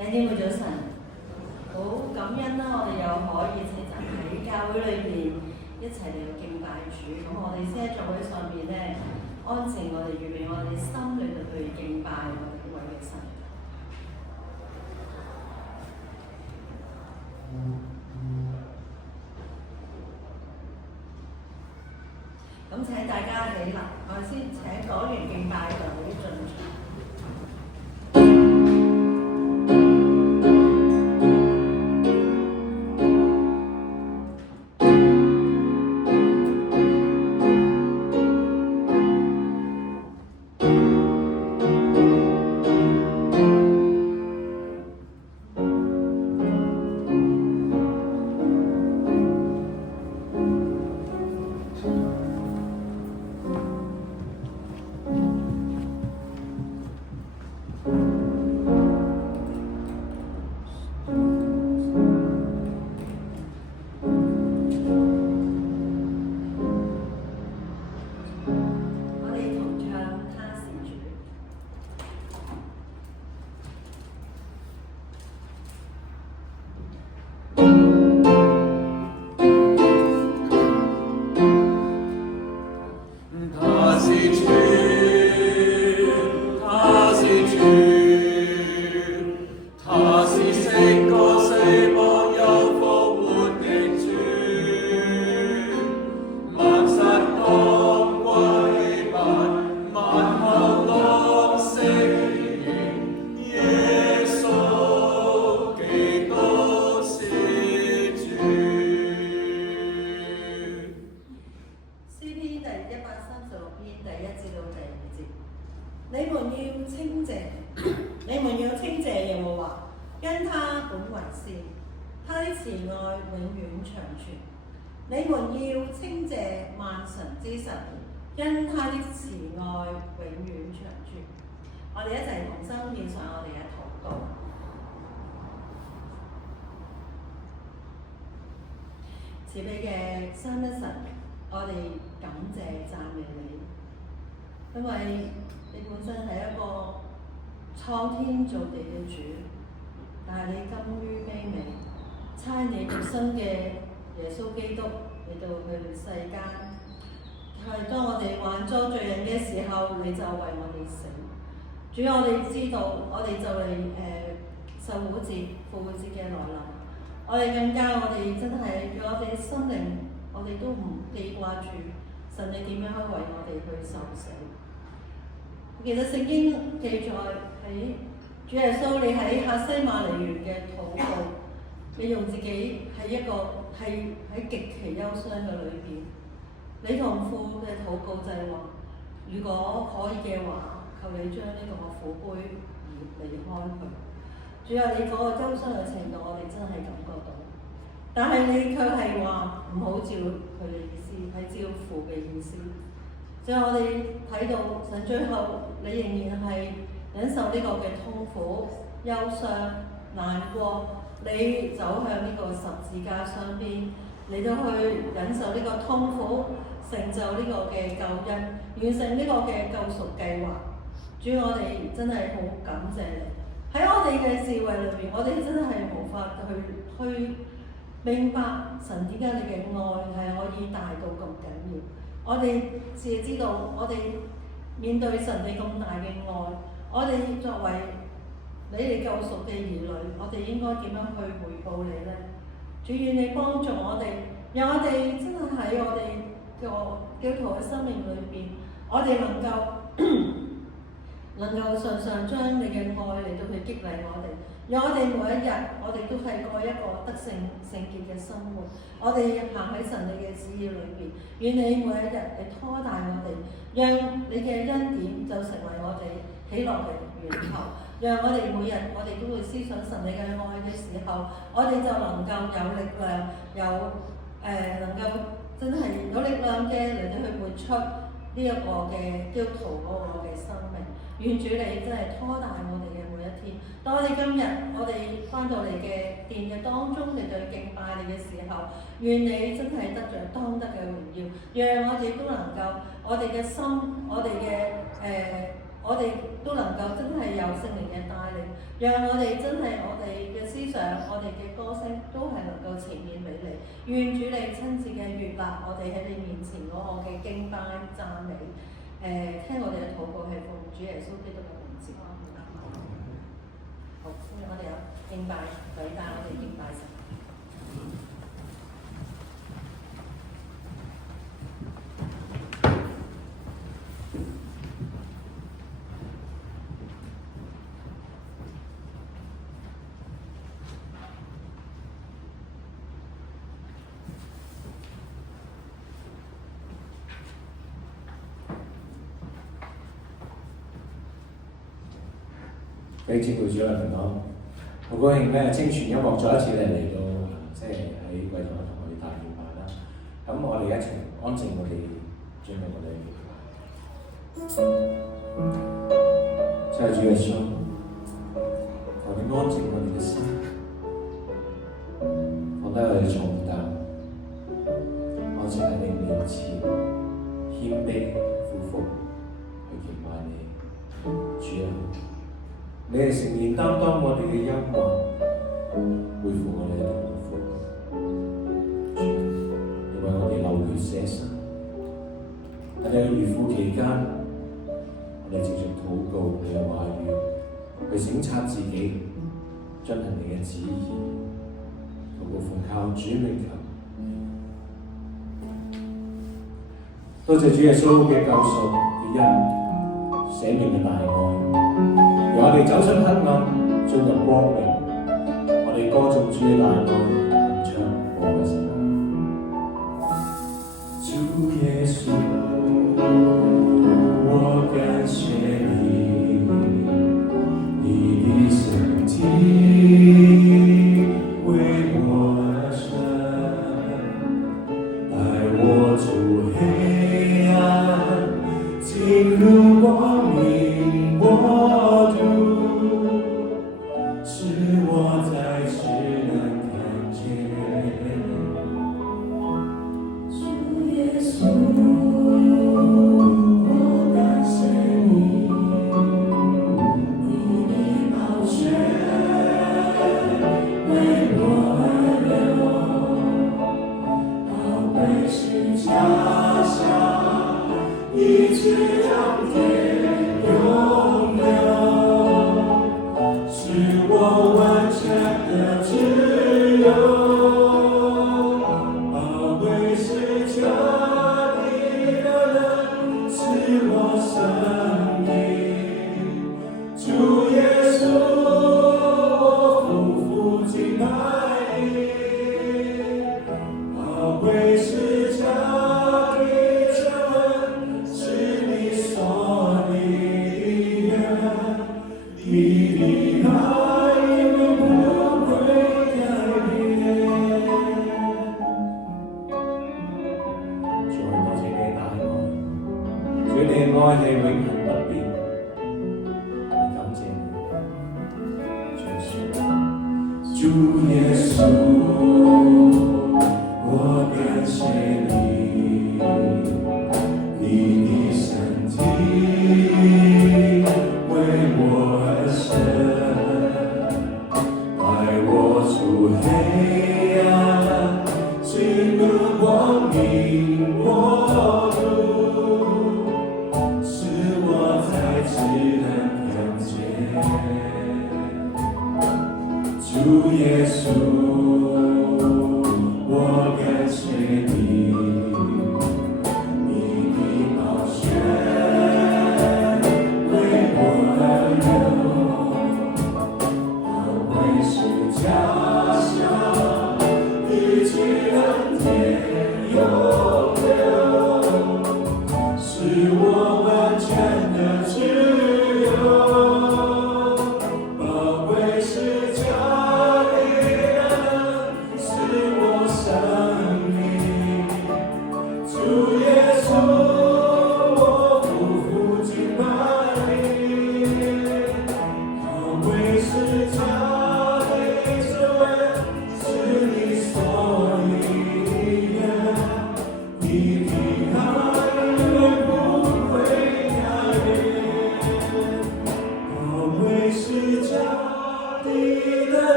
弟兄們早晨，好感恩啦！我哋又可以齊集喺教會裏邊一齊嚟到敬拜主。咁我哋先喺座位上面咧，安靜我哋預備我哋心裏度去敬拜我哋嘅偉神。咁請大家起立，我哋先請講完敬拜就會進場。我哋一齊同心獻上我哋嘅禱告。慈悲嘅三一神，我哋感謝讚美你，因為你本身係一個創天造地嘅主，但係你甘於卑微，差你獨生嘅耶穌基督嚟到去世間。係當我哋還作罪人嘅時候，你就為我哋死。主，我哋知道，我哋就嚟受苦節、復活節嘅來臨，我哋更加，我哋真係讓我哋心靈，我哋都唔記掛住神你點樣為我哋去受死。其實聖經記載喺主耶穌，你喺客西馬尼園嘅禱告，你用自己係一個係喺極其憂傷嘅裏邊，你同父嘅禱告就係話，如果可以嘅話，求你將呢個苦杯而離開佢。主啊，你嗰個憂傷嘅程度，我哋真係感覺到。但係你卻係話唔好照佢嘅意思，係照父嘅意思。所以我哋睇到神最後，你仍然係忍受呢個嘅痛苦、憂傷、難過，你走向呢個十字架上邊，嚟到去忍受呢個痛苦，成就呢個嘅救恩，完成呢個嘅救贖計劃。主，我哋真係好感謝你。喺我哋嘅智慧裏邊，我哋真係無法去明白神點解你嘅愛係可以大到咁緊要。我哋只係知道，我哋面對神你咁大嘅愛，我哋作為你哋救贖嘅兒女，我哋應該點樣去回報你呢？主，願你幫助我哋，讓我哋真係喺我哋個基督徒嘅生命裏邊，我哋能夠常常將你嘅愛嚟到去激勵我哋，讓我哋每一日我哋都係過一個得勝聖潔嘅生活。我哋行喺神你嘅旨意裏邊，願你每一日嚟拖帶我哋，讓你嘅恩典就成為我哋喜樂嘅源頭。讓我哋每日我哋都會思想神你嘅愛嘅時候，我哋就能夠有力量，能夠真係有力量嘅嚟到去活出呢一個嘅基督徒嗰個嘅生命。願主你真係拖帶我哋嘅每一天。當我哋今日我哋翻到嚟嘅殿嘅當中嚟對敬拜你嘅時候，願你真係得着當得嘅榮耀，讓我哋都能夠我哋嘅心，我哋我哋都能夠真係有聖靈嘅帶領，讓我哋真係我哋嘅思想、我哋嘅歌聲都係能夠呈現俾你。願主你親自嘅悅納我哋喺你面前嗰個嘅敬拜讚美。聽我哋嘅禱告係奉主耶穌基督嘅名字。好，今日我哋有敬拜，舉帶我哋敬拜神。俾接會主嘅平安，好高興咧！清泉音樂再一次嚟到，即係喺貴堂同我哋大敬拜啦。咁我哋一齊安靜我哋進入我哋嘅敬拜。真係主耶穌，我哋安靜我哋嘅心，放低我哋嘅重擔，安靜喺你面前，謙卑俯伏去敬拜你，主啊！你係誠然擔當我哋嘅憂患，背負我哋嘅痛苦，你為我哋流血捨身。喺你嘅預苦期間，我哋藉著禱告你嘅話語，去省察自己，遵行你嘅旨意，禱告奉靠主名求。多謝主耶穌嘅救贖嘅恩，捨命嘅大愛。讓我哋走出黑暗，進入光明。我哋歌頌主嘅大愛，唱我嘅神。主耶穌，我感謝你，你的身體為我而生，帶我出黑暗，進入光明。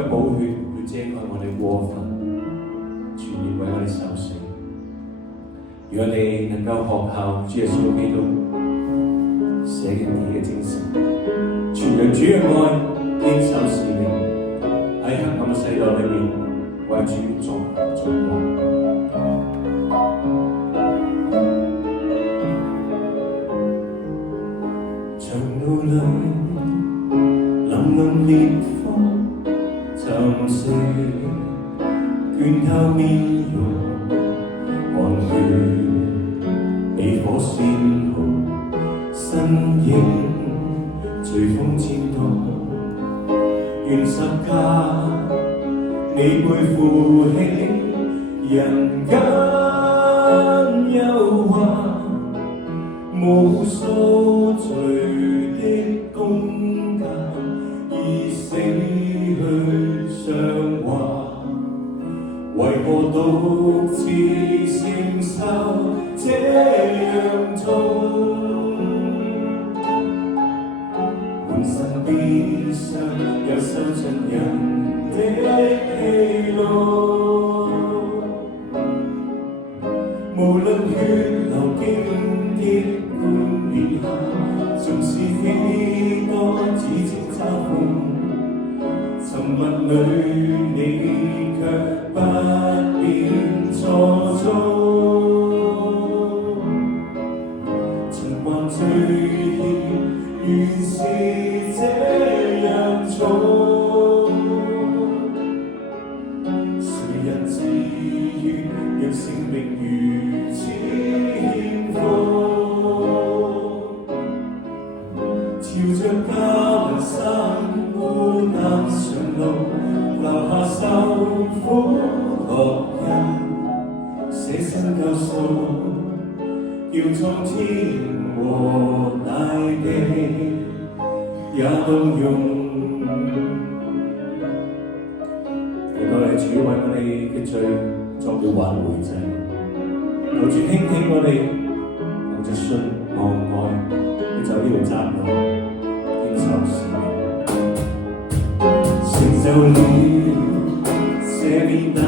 嘅寶血去遮蓋我哋過犯，全然為我哋受死。如果你能夠學效主耶穌基督捨己嘅精神，傳揚主嘅愛，堅守使命，喺黑暗嘅世代裏面為主作光。長路裏凜凜烈風沉睡，倦透面容，寒血你火線號，身影隨風漸動。願十架你背負起人間憂患，無數罪的工價，已死去償還，為何獨自承受這樣痛？滿身悲傷，又受盡人的戲路，無論血流經的冠冕下，縱是幾多指稱嘲諷，沉默裏你卻不變錯綜。循環最甜，原是這樣重。誰人自願讓性命如此欠奉？朝着家人生孤單上路，留下受苦烙印，捨身救贖，叫蒼天和大地也動容。多謝主為我哋嘅罪作了挽回祭，求主興起我哋，憑着信望愛去走呢條窄路，堅守使命，成就了赦免大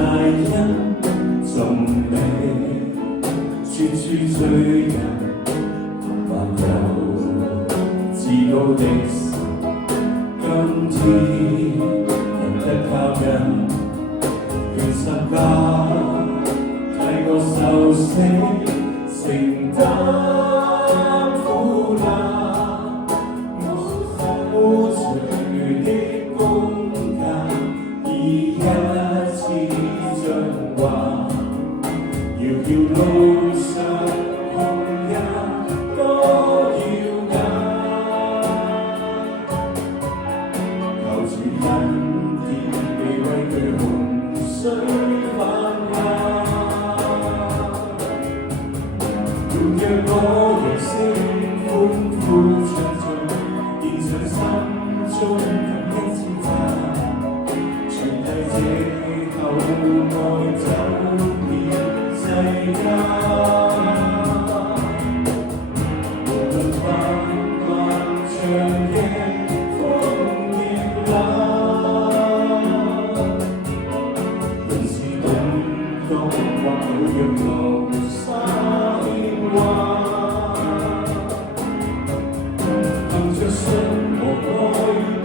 恩，盡美處處罪人，還有至高的神，今天人得靠近。願十架替我受死，承擔苦難，無罪的工價，已一次償還。遙遙路上紅日多耀眼，求主恩典被為佢紅水泛濫，容讓我揚聲歡呼唱盡，獻上心中感恩稱讚，傳遞這厚愛走遍世間。無論漫長嘅風亦冷，縱是動盪或有若流沙變幻，憑着信和愛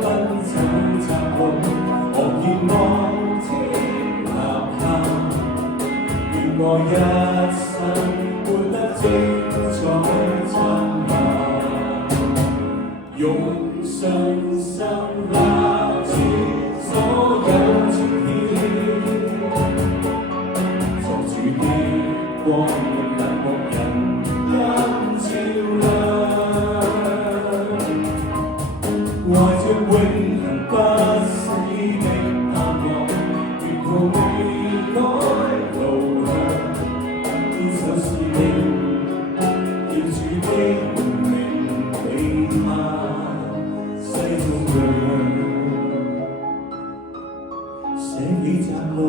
奔走窄路，昂見望天立下，願我一生活得精彩燦爛，用信心立住所有情牽，作主的光榮讓惡人因照亮，懷着永恆不死的盼望，沿途未改路向，堅守使命，叫主的名永下世中央。捨己窄路，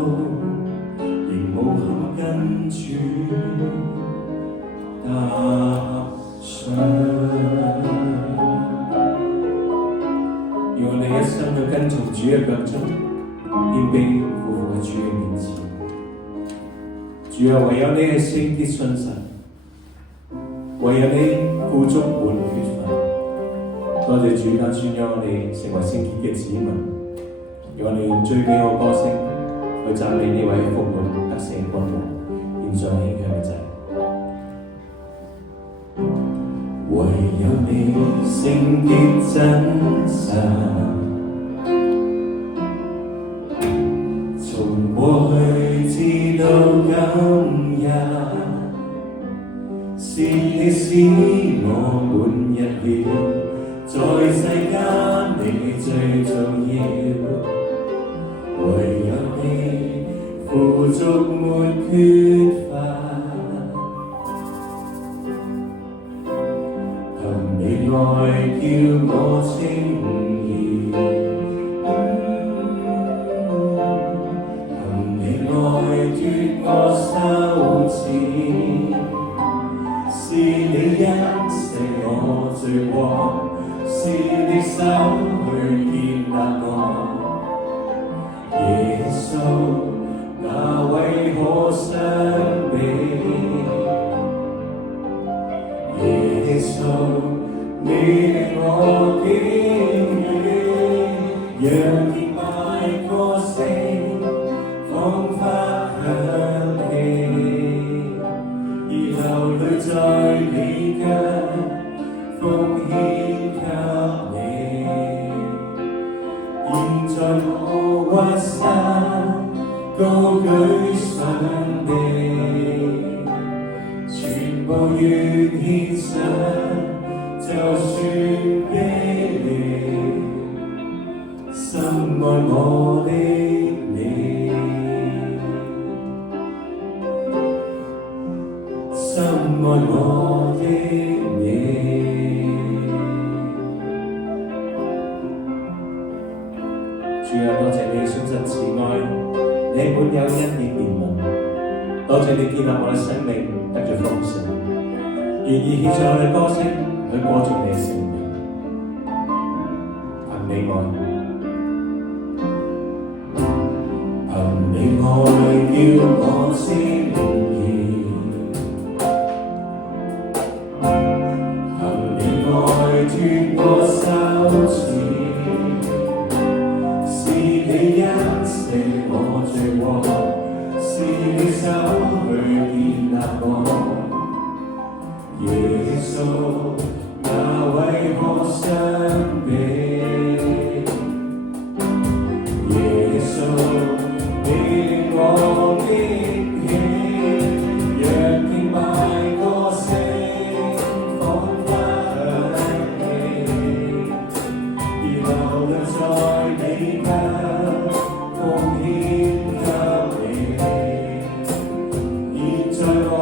仍無憾跟主踏上。讓我哋一生去跟從主嘅腳蹤，謙卑俯伏喺主嘅面前。主啊，唯有你係聖潔信實，唯有你富足滿缺乏。多謝主單選咗我哋成為聖潔嘅子民，讓我哋用最美好歌聲去讚美呢位復活得勝君王，獻上馨香嘅祭。唯有你聖潔真實，從過去至到今日，是你使我滿溢了，在世間你最重要。唯有你富足沒缺乏，憑你愛叫我稱義，憑你愛脫我羞恥，是你恩赦我罪過，是你手去建立我。耶穌，那為可相比？耶穌，你令我經歷，讓敬拜歌聲彷彿響起，而流淚在你腳，奉獻給你。現在我屈膝高舉上地，全部願獻上，就算卑微，深愛我的你，深愛我的你。主啊，多謝你嘅信實慈愛，你滿有恩典憐憫。多謝你建立我嘅生命得著豐盛，願意獻上我嘅歌聲去歌頌你嘅聖名。憑你愛，憑你愛叫我稱義，憑你愛脫我羞恥。你恩赦我罪過，是你手去建立我。耶穌，那為何相比？耶穌，你令我驚喜，讓敬拜歌聲彷彿響起，而流淚在你腳。奉獻給你，現在我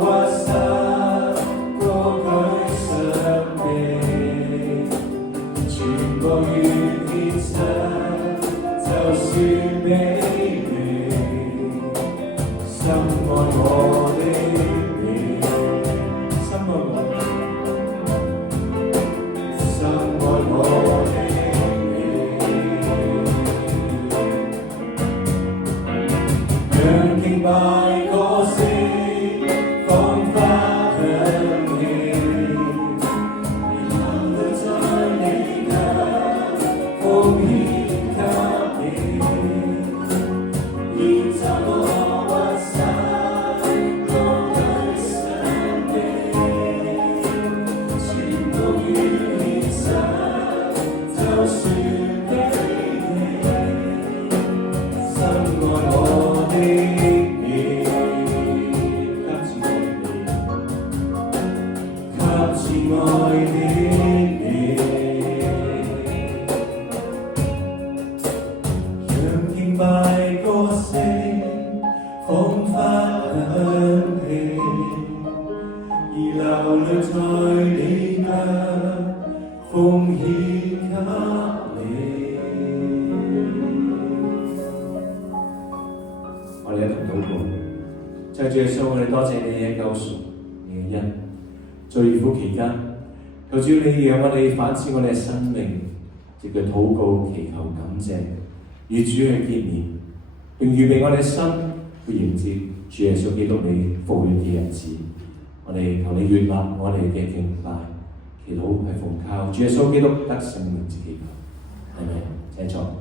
屈膝高舉上地，全部願獻上，就算卑微，深愛我的你，深愛我，深愛我的你。讓敬拜歌聲彷彿響起，而流淚在你腳，奉獻給你。現在我屈膝高舉上地，全部願獻上，就算卑微，深愛我的你，給慈愛的你，讓敬拜歌聲彷彿響起，而流淚在你腳，奉獻給你。我哋一同禱告，就係主耶穌，我哋多謝你嘅救贖，你嘅恩。罪苦期間，求主你讓我哋反思我哋嘅生命，藉著禱告祈求感謝，與主去見面，並預備我哋嘅心去迎接主耶穌基督你復活嘅日子。我哋求你悅納我哋嘅敬拜，祈禱係奉靠主耶穌基督得勝名字祈求，係咪？請坐。